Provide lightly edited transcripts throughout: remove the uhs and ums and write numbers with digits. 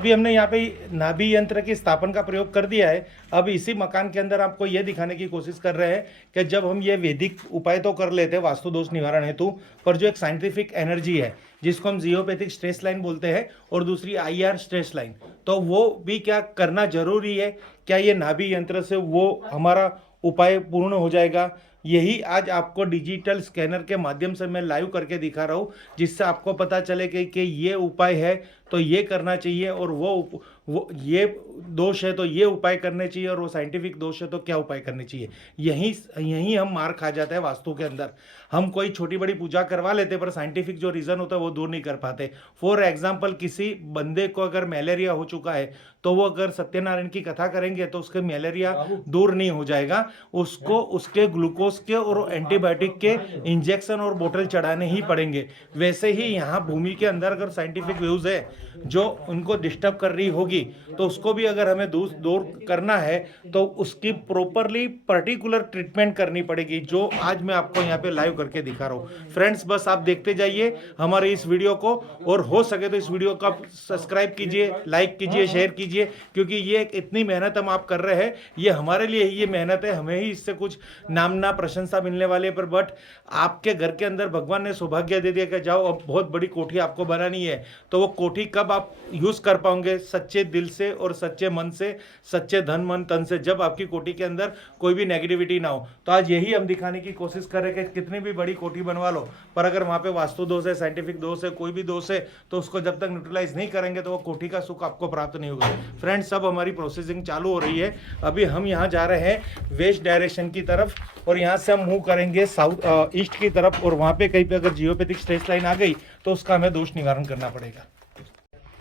अभी हमने यहाँ पे नाभि यंत्र की स्थापन का प्रयोग कर दिया है। अब इसी मकान के अंदर आपको ये दिखाने की कोशिश कर रहे हैं कि जब हम ये वैदिक उपाय तो कर लेते हैं वास्तु दोष निवारण हेतु, पर जो एक साइंटिफिक एनर्जी है जिसको हम जियोपैथिक स्ट्रेस लाइन बोलते हैं और दूसरी IR स्ट्रेस लाइन, तो वो भी क्या करना जरूरी है? क्या ये नाभि यंत्र से वो हमारा उपाय पूर्ण हो जाएगा? यही आज आपको डिजिटल स्कैनर के माध्यम से मैं लाइव करके दिखा रहा हूँ, जिससे आपको पता चले कि ये उपाय है तो ये करना चाहिए, और वो ये दोष है तो ये उपाय करने चाहिए, और वो साइंटिफिक दोष है तो क्या उपाय करने चाहिए। यहीं यहीं हम मार खा जाते हैं वास्तु के अंदर। हम कोई छोटी बड़ी पूजा करवा लेते पर साइंटिफिक जो रीज़न होता है वो दूर नहीं कर पाते। फॉर एग्जाम्पल, किसी बंदे को अगर मलेरिया हो चुका है तो वो अगर सत्यनारायण की कथा करेंगे तो उसके मलेरिया दूर नहीं हो जाएगा, उसको उसके ग्लूकोज के और एंटीबायोटिक के इंजेक्शन और बोतल चढ़ाने ही पड़ेंगे। वैसे ही यहाँ भूमि के अंदर अगर साइंटिफिक व्यूज है जो उनको डिस्टर्ब कर रही होगी, तो उसको भी अगर हमें दूर करना है तो उसकी प्रॉपरली पर्टिकुलर ट्रीटमेंट करनी पड़ेगी, जो आज मैं आपको यहाँ पे लाइव करके दिखा रहा हूँ। फ्रेंड्स, बस आप देखते जाइए हमारे इस वीडियो को, और हो सके तो इस वीडियो को सब्सक्राइब कीजिए, लाइक कीजिए, शेयर कीजिए, क्योंकि ये इतनी मेहनत हम आप कर रहे हैं, ये हमारे लिए ही ये मेहनत है, हमें ही इससे कुछ नामना प्रशंसा मिलने वाली है, पर बट आपके घर के अंदर भगवान ने सौभाग्य दे दिया कि जाओ अब बहुत बड़ी कोठी आपको बनानी है, तो वो कोठी कब आप यूज कर पाओगे? सच्चे दिल से और सच्चे मन से, सच्चे धन मन तन से, जब आपकी कोठी के अंदर कोई भी नेगेटिविटी ना हो। तो आज यही हम दिखाने की कोशिश कर रहे हैं कि कितनी भी बड़ी कोठी बनवा लो, पर अगर वहां पे वास्तु दोष है, साइंटिफिक दोष है, कोई भी दोष है, तो उसको जब तक न्यूट्रलाइज नहीं करेंगे तो वो कोठी का सुख आपको प्राप्त नहीं होगा। फ्रेंड्स, सब हमारी प्रोसेसिंग चालू हो रही है। अभी हम यहाँ जा रहे हैं वेस्ट डायरेक्शन की तरफ, और यहाँ से हम मूव करेंगे साउथ ईस्ट की तरफ, और वहाँ पे कहीं पे अगर जियोपैथिक स्ट्रेस लाइन आ गई तो उसका हमें दोष निवारण करना पड़ेगा।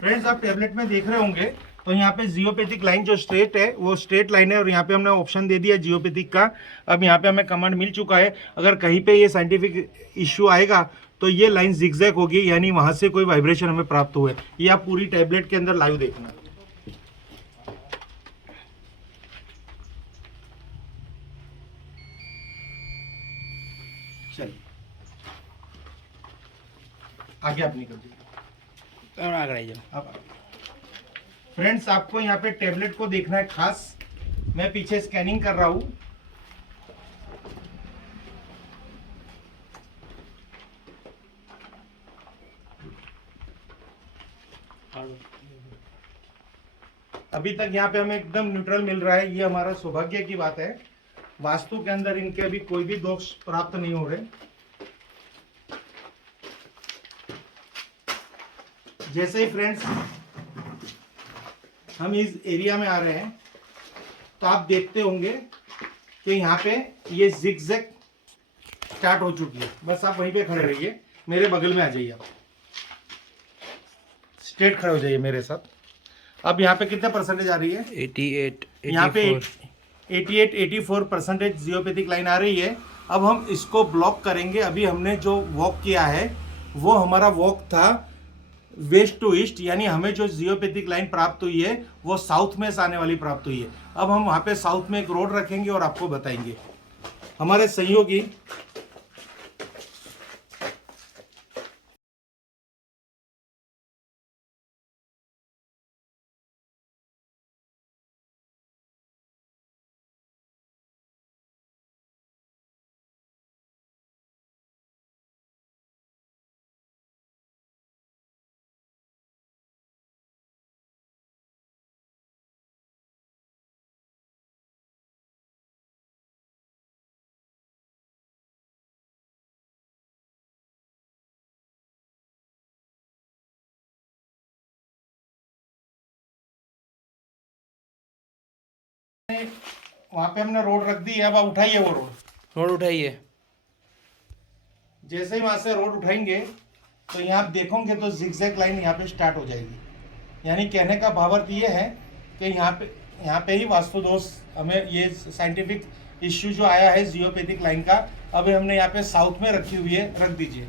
फ्रेंड्स, आप टैबलेट में देख रहे होंगे तो यहाँ पे जियोपैथिक लाइन जो स्ट्रेट है वो स्ट्रेट लाइन है, और यहाँ पे हमने ऑप्शन दे दिया जियोपैथिक का। अब यहाँ पे हमें कमांड मिल चुका है, अगर कहीं पे ये साइंटिफिक इश्यू आएगा तो ये लाइन जिगजैग होगी, यानी वहां से कोई वाइब्रेशन हमें प्राप्त हुए। ये आप पूरी टैबलेट के अंदर लाइव देखना। चलिए आगे आप निकल जाइए, आगे आई जाओ आप। फ्रेंड्स, आपको यहाँ पे टैबलेट को देखना है खास, मैं पीछे स्कैनिंग कर रहा हूं। अभी तक यहाँ पे हमें एकदम न्यूट्रल मिल रहा है, ये हमारा सौभाग्य की बात है। वास्तु के अंदर इनके अभी कोई भी दोष प्राप्त नहीं हो रहे। जैसे ही फ्रेंड्स हम इस एरिया में आ रहे हैं तो आप देखते होंगे कि यहाँ पे ये जिगजैग स्टार्ट हो चुकी है। बस आप वहीं पे खड़े रहिए, मेरे बगल में आ जाइए, आप स्ट्रेट खड़े हो जाइए मेरे साथ। अब यहाँ पे कितने परसेंटेज आ रही है? 88 यहाँ पे 88-84% जियोपैथिक लाइन आ रही है। अब हम इसको ब्लॉक करेंगे। अभी हमने जो वॉक किया है वो हमारा वॉक था वेस्ट टू ईस्ट, यानी हमें जो जियोपैथिक लाइन प्राप्त हुई है वो साउथ में से आने वाली प्राप्त हुई है। अब हम वहाँ पे साउथ में एक रोड रखेंगे और आपको बताएंगे। हमारे सहयोगी वहाँ पे हमने रोड रख दी है। अब आप उठाइए वो रोड उठाइए। जैसे ही वहां से रोड उठाएंगे तो यहाँ आप देखोगे तो जिगजैग लाइन यहाँ पे स्टार्ट हो जाएगी। यानी कहने का भावार्थ ये है कि यहाँ पे ही वास्तु दोष हमें, ये साइंटिफिक इश्यू जो आया है जियोपैथिक लाइन का, अभी हमने यहाँ पे साउथ में रखी हुई है, रख दीजिए।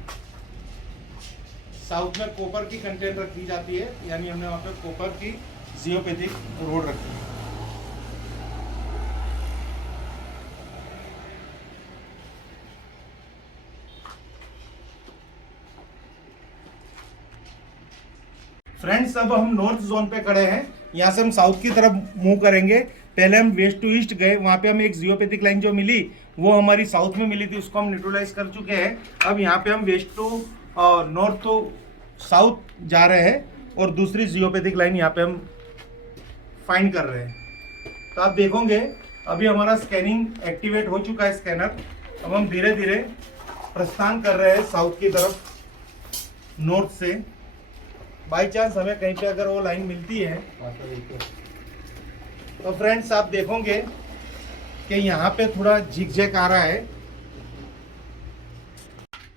साउथ में कॉपर की कंटेंट रखी जाती है, यानी हमने वहाँ पे कॉपर की जियोपैथिक रोड रखी है। फ्रेंड्स अब हम नॉर्थ जोन पे खड़े हैं, यहाँ से हम साउथ की तरफ मूव करेंगे। पहले हम वेस्ट टू ईस्ट गए, वहाँ पे हमें एक जियोपैथिक लाइन जो मिली वो हमारी साउथ में मिली थी, उसको हम न्यूट्रलाइज कर चुके हैं। अब यहाँ पे हम west to north to south जा रहे हैं और दूसरी जियोपैथिक लाइन यहाँ पे हम फाइंड कर रहे हैं। तो आप देखोगे अभी हमारा स्कैनिंग एक्टिवेट हो चुका है स्कैनर। अब हम धीरे धीरे प्रस्थान कर रहे हैं साउथ की तरफ नॉर्थ से। बाई चांस हमें कहीं पे अगर वो लाइन मिलती है तो फ्रेंड्स आप देखोगे कि यहाँ पे थोड़ा झिकझैक आ रहा है।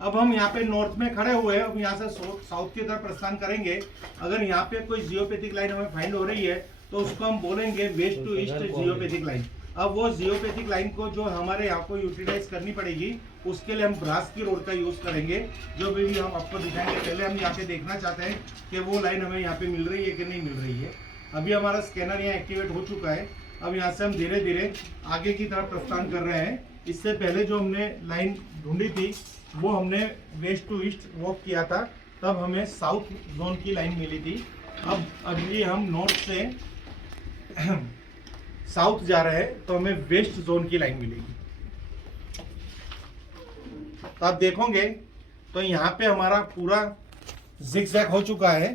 अब हम यहाँ पे नॉर्थ में खड़े हुए हैं, अब यहाँ से साउथ की तरफ प्रस्थान करेंगे। अगर यहाँ पे कोई जियोपैथिक लाइन हमें फाइंड हो रही है तो उसको हम बोलेंगे west to east geopathic line. अब वो जियोपैथिक लाइन को जो हमारे यहाँ को यूटिलाइज करनी पड़ेगी उसके लिए हम ब्रास की रोड का यूज करेंगे, जो भी हम आपको दिखाएंगे। पहले हम यहाँ पे देखना चाहते हैं कि वो लाइन हमें यहाँ पे मिल रही है कि नहीं मिल रही है। अभी हमारा स्कैनर यहाँ एक्टिवेट हो चुका है। अब यहाँ से हम धीरे धीरे आगे की तरफ प्रस्थान कर रहे हैं। इससे पहले जो हमने लाइन ढूंढी थी वो हमने वेस्ट टू ईस्ट वॉक किया था, तब हमें साउथ जोन की लाइन मिली थी। अब अभी हम नॉर्थ से साउथ जा रहे हैं तो हमें वेस्ट जोन की लाइन मिलेगी। तो आप देखोगे तो यहाँ पे हमारा पूरा जिगजैग हो चुका है।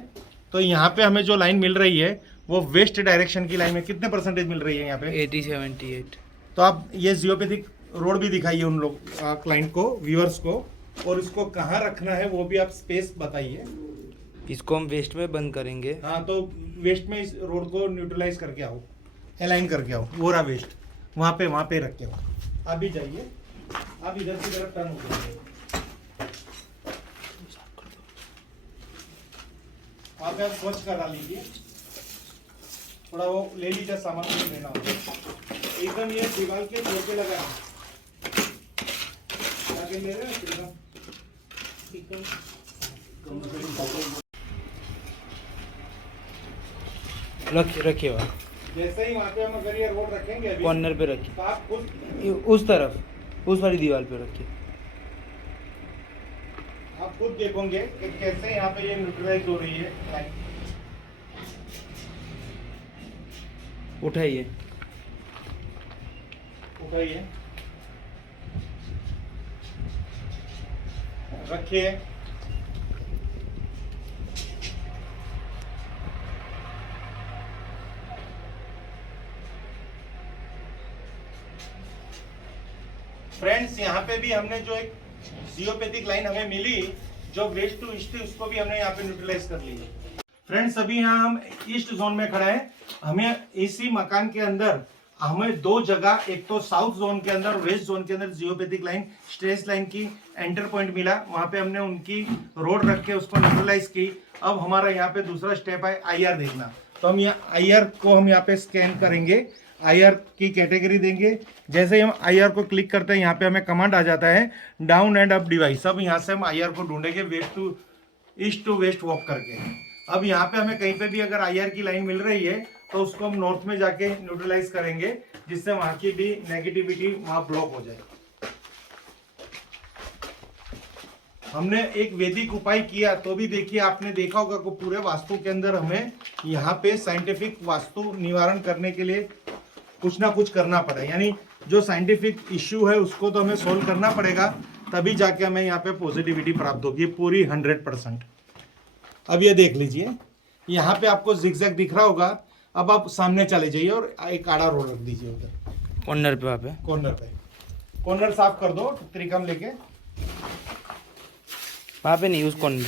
तो यहाँ पे हमें जो लाइन मिल रही है वो वेस्ट डायरेक्शन की लाइन में कितने परसेंटेज मिल रही है यहाँ पे? 80-78। तो आप ये जियोपैथिक रोड भी दिखाइए उन लोग क्लाइंट को, व्यूअर्स को, और इसको कहाँ रखना है वो भी आप स्पेस बताइए। इसको हम वेस्ट में बंद करेंगे। हाँ, तो वेस्ट में इस रोड को न्यूट्रलाइज करके आओ, अलाइन करके आओ। वो रहा वेस्ट, वहाँ पे रख के आओ। आप भी जाइए, आप इधर की तरफ टर्न हो जाइए। वहाँ पे आप स्वच्छ करा लीजिए, थोड़ा वो ले लीजिए सामान भी लेना होगा। एकदम ये दीवार के जोर पे लगा है। आगे ले रहे हैं एकदम रखिए वहाँ जैसे ही वहाँ पे हम अगर ये रोड रखेंगे अभी कॉर्नर पे रखिए, तो आप खुद उस तरफ उस वाली दीवार पे रखिए। आप खुद देखोगे कि कैसे यहाँ पे ये न्यूट्रलाइज हो रही है लाइन। उठाइए, उठाइए, रखिए। फ्रेंड्स यहाँ पे भी हमने जो एक जियोपैथिक लाइन हमें मिली जो वेस्ट टू ईस्ट थी उसको भी हमने यहाँ पे न्यूट्रलाइज कर ली है। फ्रेंड्स अभी यहाँ हम ईस्ट जोन में खड़े हैं। हमें इसी मकान के अंदर हमें दो जगह, एक तो साउथ जोन के अंदर, वेस्ट जोन के अंदर जियोपैथिक लाइन, स्ट्रेस लाइन की एंटर पॉइंट मिला। वहां पे हमने उनकी रोड रख के उसको न्यूट्रलाइज की। अब हमारा यहाँ पे दूसरा स्टेप है आईआर देखना। तो हम यहाँ आईआर को हम यहाँ पे स्कैन करेंगे, आईआर की कैटेगरी देंगे। जैसे ही हम आईआर को क्लिक करते हैं यहाँ पे हमें कमांड आ जाता है डाउन एंड अप डिवाइस। अब यहाँ से हम आईआर को ढूंढेंगे west to east to west walk करके। अब यहाँ पे हमें कहीं पे भी अगर आईआर की लाइन मिल रही है तो उसको हम नॉर्थ में जाके न्यूट्रलाइज करेंगे, जिससे वहां की भी नेगेटिविटी वहां ब्लॉक हो जाए। हमने एक वैदिक उपाय किया तो भी देखिए, आपने देखा होगा कि पूरे वास्तु के अंदर हमें यहाँ पे साइंटिफिक वास्तु निवारण करने के लिए कुछ ना कुछ करना पड़ा। यानी जो साइंटिफिक इश्यू है उसको तो हमें सोल्व करना पड़ेगा, तभी जाके हमें यहाँ पे पॉजिटिविटी प्राप्त होगी पूरी 100%। अब ये देख लीजिए, यहाँ पे आपको जिगजैग दिख रहा होगा। अब आप सामने चले जाइए और एक आड़ा रोड रख दीजिए उधर कॉर्नर पे। वहाँ पे कॉर्नर साफ कर दो त्रिकम लेके। वहाँ पे नहीं, उस कॉर्नर।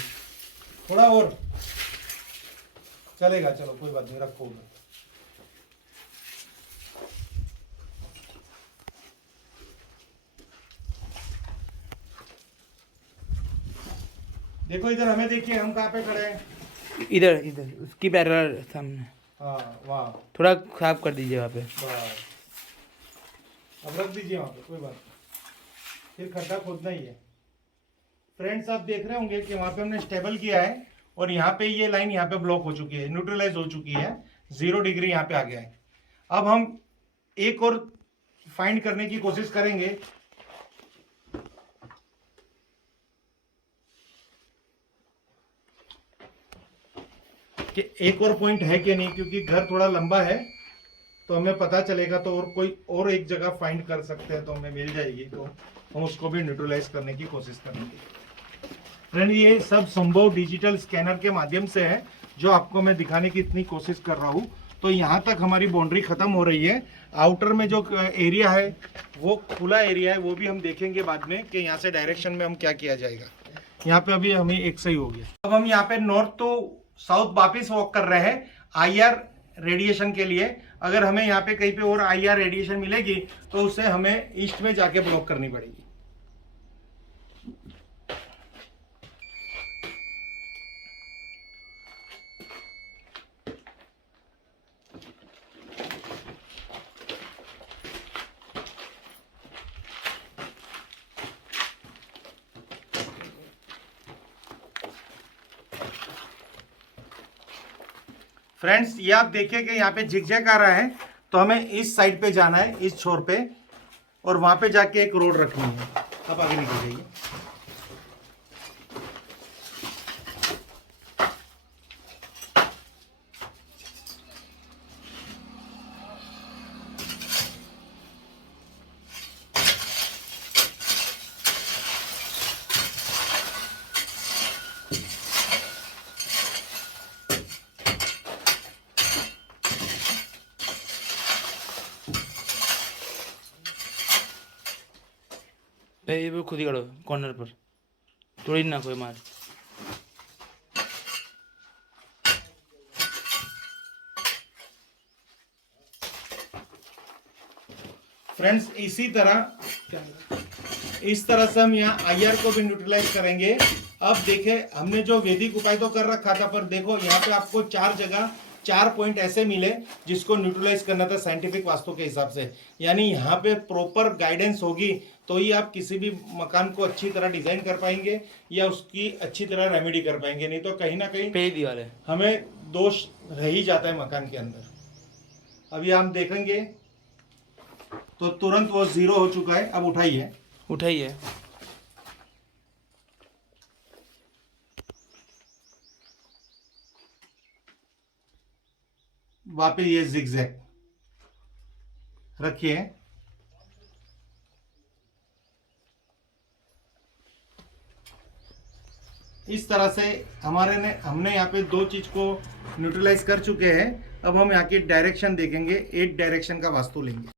थोड़ा और चलेगा, चलो कोई बात नहीं, रखो उधर। देखो इधर हमें देखिए, हम कहाँ पे खड़े हैं। इधर इधर उसकी पैरल सामने। हाँ, वाह, थोड़ा साफ कर दीजिए वहाँ पे। अब रख दीजिए वहाँ पे, कोई बात नहीं, फिर खड्डा खोदना ही है। फ्रेंड्स आप देख रहे होंगे कि वहाँ पे हमने स्टेबल किया है और यहाँ पे ये लाइन यहाँ पे ब्लॉक हो चुकी है, न्यूट्रलाइज हो चुकी है, 0 डिग्री यहाँ पे आ गया है। अब हम एक और फाइंड करने की कोशिश करेंगे। कि एक और पॉइंट है कि नहीं, क्योंकि घर थोड़ा लंबा है तो हमें पता चलेगा, तो और कोई और एक जगह फाइंड कर सकते हैं तो हमें मिल जाएगी, तो हम उसको भी न्यूट्रलाइज करने की कोशिश करेंगे। फ्रेंड, ये सब संभव डिजिटल स्कैनर के माध्यम से है जो आपको मैं दिखाने की इतनी कोशिश कर रहा हूँ। तो यहाँ तक हमारी बाउंड्री खत्म हो रही है। आउटर में जो एरिया है वो खुला एरिया है, वो भी हम देखेंगे बाद में कि यहाँ से डायरेक्शन में हम क्या किया जाएगा। यहाँ पे अभी हमें एक सही हो गया। अब हम यहाँ पे नॉर्थ टू साउथ वापिस वॉक कर रहे हैं आईआर रेडिएशन के लिए। अगर हमें यहाँ पे कहीं पे और आईआर रेडिएशन मिलेगी तो उसे हमें ईस्ट में जाके ब्लॉक करनी पड़ेगी। फ्रेंड्स, ये आप देखिए कि यहाँ पे झिकझैक आ रहा है, तो हमें इस साइड पे जाना है, इस छोर पे, और वहां पे जाके एक रोड रखनी है। अब आगे निकल जाइए। ये वो खुद ही करो कॉर्नर पर, थोड़ी ना कोई मार। फ्रेंड्स, इस तरह से हम यहाँ आईआर को भी न्यूट्रलाइज करेंगे। अब देखें, हमने जो वैदिक उपाय तो कर रखा था, पर देखो यहाँ पे आपको 4 जगह 4 पॉइंट ऐसे मिले जिसको न्यूट्रलाइज करना था साइंटिफिक वास्तु के हिसाब से। यानी यहाँ पे प्रॉपर गाइडेंस होगी तो ही आप किसी भी मकान को अच्छी तरह डिजाइन कर पाएंगे या उसकी अच्छी तरह रेमेडी कर पाएंगे, नहीं तो कहीं ना कहीं पे दीवार है, हमें दोष रह ही जाता है मकान के अंदर। अभी हम देखेंगे तो तुरंत वो 0 हो चुका है। अब उठाइए, उठाइए। वापिस ये जिगजैग रखिए। इस तरह से हमने यहाँ पे 2 चीज को न्यूट्रलाइज कर चुके हैं। अब हम यहाँ की डायरेक्शन देखेंगे, 8 डायरेक्शन का वास्तु लेंगे।